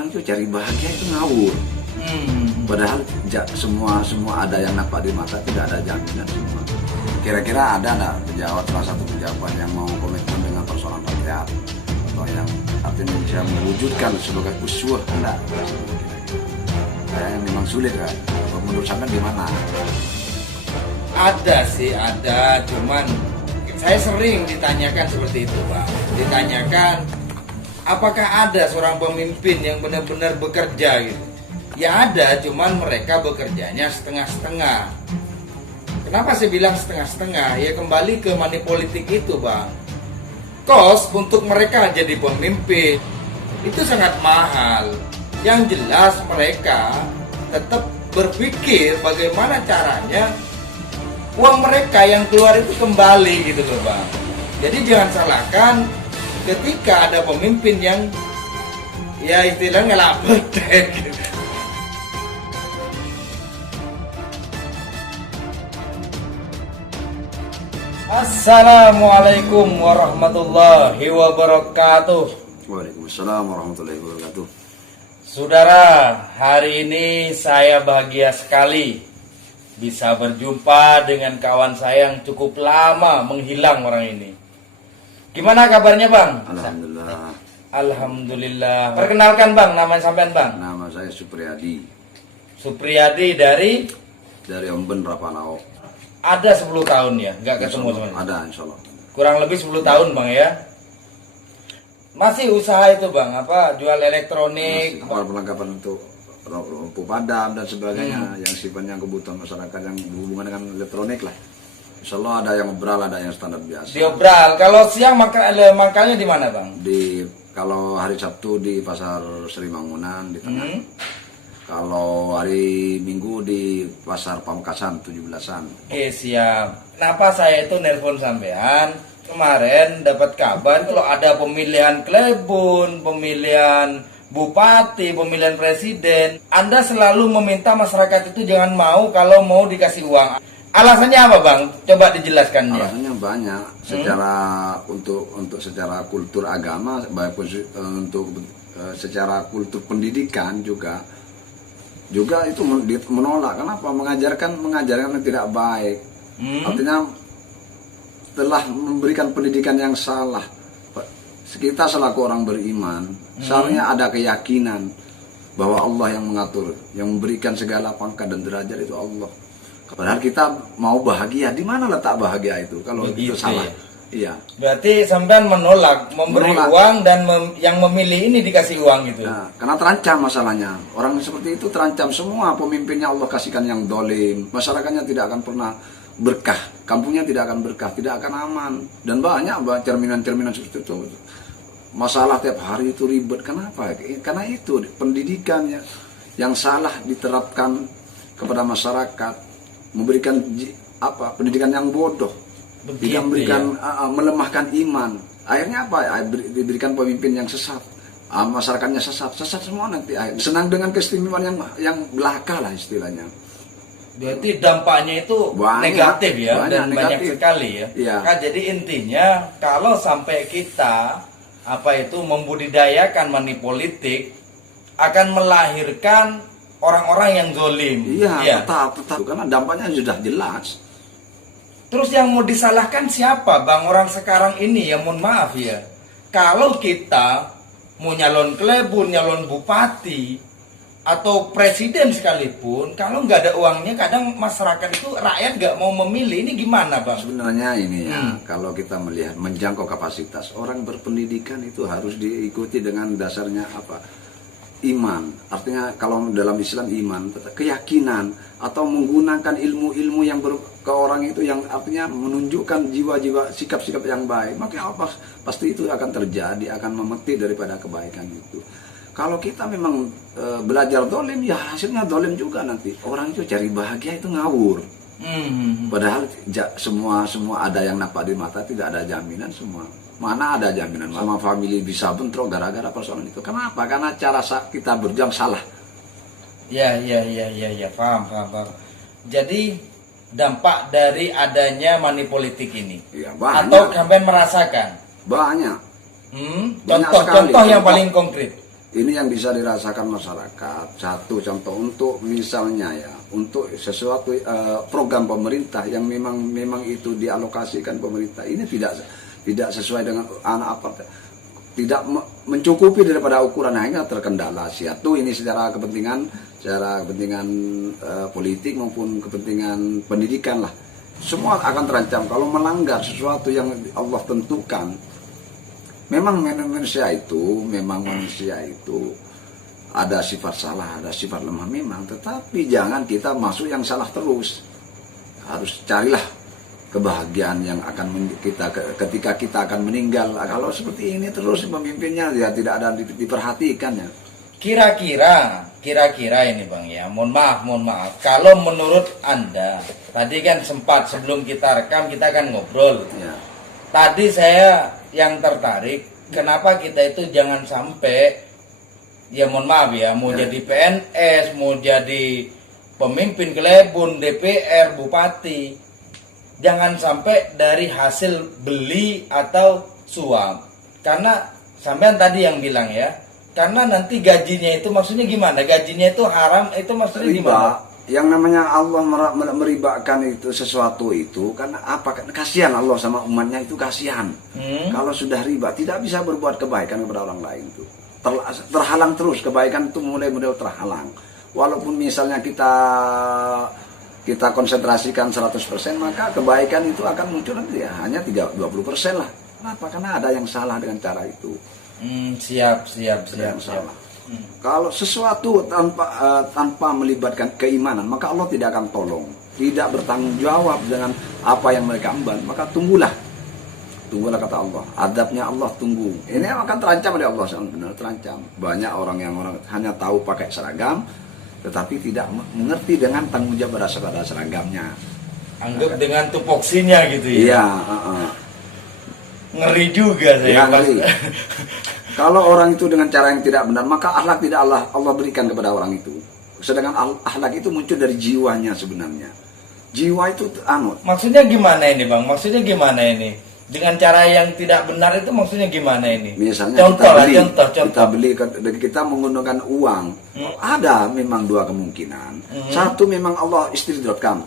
orang itu cari bahagia itu ngawur. Padahal semua ada yang nampak di mata, tidak ada jaminan semua. Kira-kira ada nggak pejabat, salah satu pejabat yang mau komitmen dengan persoalan rakyat atau yang artinya bisa mewujudkan sebagai uswah? Enggak. Kayaknya memang sulit kan. Menurut sampean gimana? Ada sih, ada, cuman saya sering ditanyakan seperti itu, Pak. Ditanyakan, apakah ada seorang pemimpin yang benar-benar bekerja gitu? Ya ada, cuman mereka bekerjanya setengah-setengah. Kenapa saya bilang setengah-setengah? Ya kembali ke money politik itu, Bang. Kos untuk mereka jadi pemimpin itu sangat mahal. Yang jelas mereka tetap berpikir bagaimana caranya uang mereka yang keluar itu kembali gitu loh, Bang. Jadi jangan salahkan ketika ada pemimpin yang ya istilahnya ngelak bedek gitu. Assalamualaikum warahmatullahi wabarakatuh. Waalaikumsalam warahmatullahi wabarakatuh. Saudara, hari ini saya bahagia sekali bisa berjumpa dengan kawan saya yang cukup lama menghilang orang ini. Gimana kabarnya, Bang? Alhamdulillah. Alhamdulillah. Perkenalkan, Bang, nama sampean, Bang? Nama saya Supriyadi. Supriyadi dari Omben Rapalao. ada 10 tahun ya, nggak ketemu teman. Ada, insya Allah. Kurang lebih 10 tahun, Bang ya. Masih usaha itu, Bang, apa jual elektronik, Perlengkapan untuk lampu padam dan sebagainya yang sifatnya kebutuhan masyarakat yang berhubungan dengan elektronik lah. Insya Allah ada yang obral, ada yang standar biasa. diobral. Kalau siang makannya di mana, Bang? Kalau hari Sabtu di Pasar Sri Mangunan di tengah. Kalau hari Minggu di Pasar Pamekasan 17-an. Siap. Kenapa saya itu nelpon sampean? Kemarin dapat kabar kalau ada pemilihan klebon, pemilihan bupati, pemilihan presiden. Anda selalu meminta masyarakat itu jangan mau kalau mau dikasih uang. Alasannya apa, Bang? Coba dijelaskan ya. Alasannya banyak. Secara untuk secara kultur agama, baik untuk secara kultur pendidikan juga itu menolak. Kenapa? Mengajarkan yang tidak baik. Artinya telah memberikan pendidikan yang salah. Kita selaku orang beriman seharusnya ada keyakinan bahwa Allah yang mengatur, yang memberikan segala pangkat dan derajat itu Allah. Padahal kita mau bahagia, di mana letak bahagia itu kalau itu salah? Iya. Berarti sampean menolak memberi uang dan yang memilih ini dikasih uang gitu. Nah, karena terancam masalahnya. Orang seperti itu terancam, semua pemimpinnya Allah kasihkan yang dolim. Masyarakatnya tidak akan pernah berkah, kampungnya tidak akan berkah, tidak akan aman. Dan banyak cerminan-cerminan seperti itu. Masalah tiap hari itu ribet. Kenapa? Karena itu pendidikannya yang salah diterapkan kepada masyarakat, memberikan pendidikan yang bodoh. Tidak memberikan melemahkan iman. Akhirnya apa? Diberikan pemimpin yang sesat. Masyarakatnya sesat semua nanti. Senang dengan keistimewaan yang belaka lah istilahnya. Berarti dampaknya itu negatif ya, dan negatif. Banyak sekali ya. Iya. Kan jadi intinya kalau sampai kita membudidayakan money politik akan melahirkan orang-orang yang zolim. Iya. Tetap. Karena dampaknya sudah jelas. Terus yang mau disalahkan siapa, Bang? Orang sekarang ini ya mohon maaf ya. Kalau kita mau nyalon klebon, nyalon bupati atau presiden sekalipun, kalau nggak ada uangnya, kadang masyarakat itu rakyat nggak mau memilih. Ini gimana, Bang? Sebenarnya ini ya, kalau kita melihat menjangkau kapasitas orang berpendidikan itu harus diikuti dengan dasarnya apa? Iman. Artinya kalau dalam Islam iman, keyakinan atau menggunakan ilmu-ilmu yang ke orang itu yang artinya menunjukkan jiwa-jiwa sikap-sikap yang baik, maka pasti itu akan terjadi, akan memetik daripada kebaikan itu. Kalau kita memang belajar dolim, ya hasilnya dolim juga nanti. Orang itu cari bahagia itu ngawur. Padahal semua ada yang nampak di mata, tidak ada jaminan semua. Mana ada jaminan sama family bisa bentrok gara-gara persoalan itu? Kenapa? Karena cara kita berjuang salah. Ya, paham. Jadi dampak dari adanya money politik ini, Ya, banyak. atau sampai merasakan Banyak. contoh yang paling konkret. Ini yang bisa dirasakan masyarakat. Satu contoh untuk misalnya ya, untuk sesuatu program pemerintah yang memang itu dialokasikan pemerintah ini tidak sesuai dengan tidak mencukupi daripada ukuran, hanya terkendala. Satu ini secara kepentingan politik maupun kepentingan pendidikan lah. Semua akan terancam kalau melanggar sesuatu yang Allah tentukan. Memang manusia itu ada sifat salah, ada sifat lemah memang, tetapi jangan kita masuk yang salah terus. Harus carilah kebahagiaan yang akan ketika kita akan meninggal. Kalau seperti ini terus pemimpinnya ya tidak ada diperhatikan ya. Kira-kira ini Bang ya, mohon maaf. Kalau menurut Anda, tadi kan sempat sebelum kita rekam kita kan ngobrol. Ya. Tadi saya yang tertarik, kenapa kita itu jangan sampai, ya mohon maaf ya, mau jadi PNS, mau jadi pemimpin kelebun, DPR, bupati, jangan sampai dari hasil beli atau suap. Karena sampean tadi yang bilang ya, karena nanti gajinya itu maksudnya gimana? Gajinya itu haram, itu maksudnya gimana? Yang namanya Allah meribakan itu sesuatu itu karena apa? Kasihan Allah sama umatnya itu kasihan. Kalau sudah riba tidak bisa berbuat kebaikan kepada orang lain itu. Terhalang terus kebaikan itu mulai terhalang. Walaupun misalnya kita konsentrasikan 100%, maka kebaikan itu akan muncul nanti ya hanya 20% lah. Kenapa? Karena ada yang salah dengan cara itu. Siap. Yang salah. Kalau sesuatu tanpa melibatkan keimanan, maka Allah tidak akan tolong, tidak bertanggung jawab dengan apa yang mereka emban. Maka tunggulah kata Allah. Adabnya Allah tunggu. Ini akan terancam oleh Allah, benar terancam. Banyak orang hanya tahu pakai seragam, tetapi tidak mengerti dengan tanggung jawab pada seragamnya. Anggap dengan tupoksinya gitu ya. Iya. Ngeri juga saya. Ngeri. Kalau orang itu dengan cara yang tidak benar, maka akhlak tidak Allah berikan kepada orang itu. Sedangkan akhlak itu muncul dari jiwanya sebenarnya. Jiwa itu Maksudnya gimana ini Bang? Maksudnya gimana ini? Dengan cara yang tidak benar itu maksudnya gimana ini? Misalnya contoh. Kita menggunakan uang. Ada memang dua kemungkinan. Satu memang Allah istidrat kamu.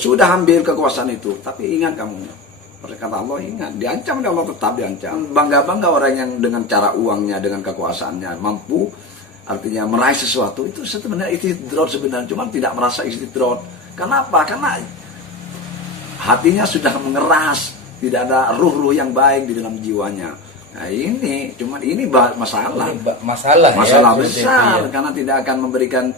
Sudah ambil kekuasaan itu, tapi ingat kamu. Kata Allah ingat, diancam oleh Allah, tetap diancam. Bangga-bangga orang yang dengan cara uangnya, dengan kekuasaannya mampu, artinya meraih sesuatu, itu sebenarnya istidrat sebenarnya, cuma tidak merasa istidrat. Kenapa? Karena hatinya sudah mengeras, tidak ada ruh-ruh yang baik di dalam jiwanya. Nah ini masalah ya, besar, karena tidak akan memberikan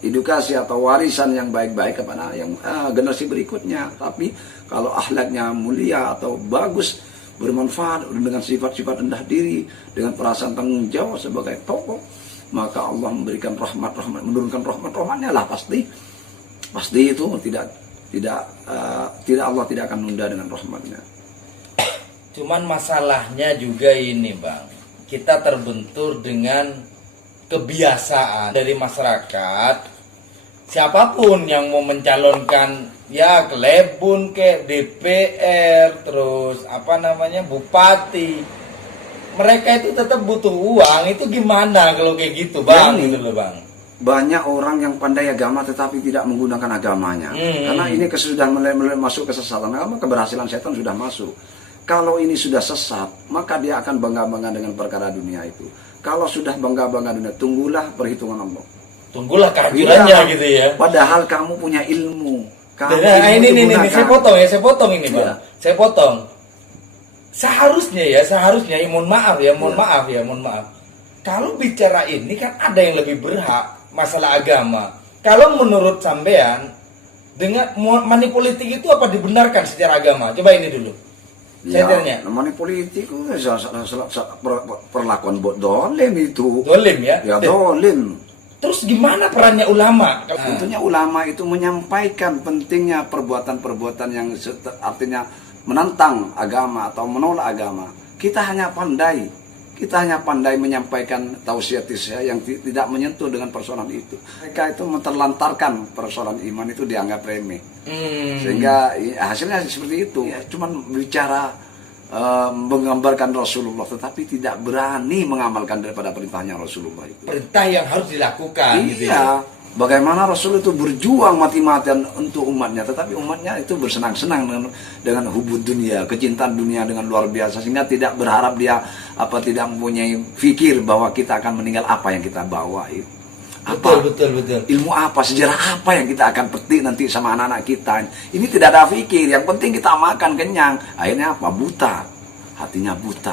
edukasi atau warisan yang baik-baik kepada yang generasi berikutnya. Tapi kalau akhlaknya mulia atau bagus, bermanfaat dengan sifat-sifat rendah diri, dengan perasaan tanggung jawab sebagai tokoh, maka Allah memberikan rahmat, menurunkan rahmatnya lah pasti itu tidak Allah tidak akan nunda dengan rahmatnya. Cuman masalahnya juga ini Bang, kita terbentur dengan kebiasaan dari masyarakat. Siapapun yang mau mencalonkan ya kelebun ke DPR, terus bupati, mereka itu tetap butuh uang. Itu gimana kalau kayak gitu Bang? Gitu loh Bang. Banyak orang yang pandai agama tetapi tidak menggunakan agamanya. Karena ini sudah mulai masuk kesesatan agama, keberhasilan setan sudah masuk. Kalau ini sudah sesat, maka dia akan bangga-bangga dengan perkara dunia itu. Kalau sudah bangga-bangga dunia, tunggulah perhitungan Allah. Tunggulah kehancurannya gitu ya. Padahal kamu punya ilmu. Ini saya potong ini Bang. Saya potong. Seharusnya mohon maaf. Kalau bicara ini kan ada yang lebih berhak masalah agama. Kalau menurut sampean dengan money politik itu apa dibenarkan secara agama? Coba ini dulu. Ya, money politik itu perlakuan dolim itu. Dolim ya? Ya dolim. Terus gimana perannya ulama? Tentunya ulama itu menyampaikan pentingnya perbuatan-perbuatan yang artinya menentang agama atau menolak agama. Kita hanya pandai menyampaikan tausiah yang tidak menyentuh dengan persoalan itu. Mereka itu menterlantarkan persoalan iman itu dianggap remeh. Sehingga hasilnya seperti itu. Ya, cuman bicara menggambarkan Rasulullah, tetapi tidak berani mengamalkan daripada perintahnya Rasulullah itu. Perintah yang harus dilakukan gitu ya. Iya, bagaimana Rasul itu berjuang mati-matian untuk umatnya, tetapi umatnya itu bersenang-senang dengan hubud dunia, kecintaan dunia dengan luar biasa, sehingga tidak berharap dia tidak mempunyai fikir bahwa kita akan meninggal, apa yang kita bawa itu. Betul. Ilmu apa, sejarah apa yang kita akan petik nanti sama anak-anak kita. Ini tidak ada fikir, yang penting kita makan kenyang. Akhirnya apa? Buta, hatinya buta.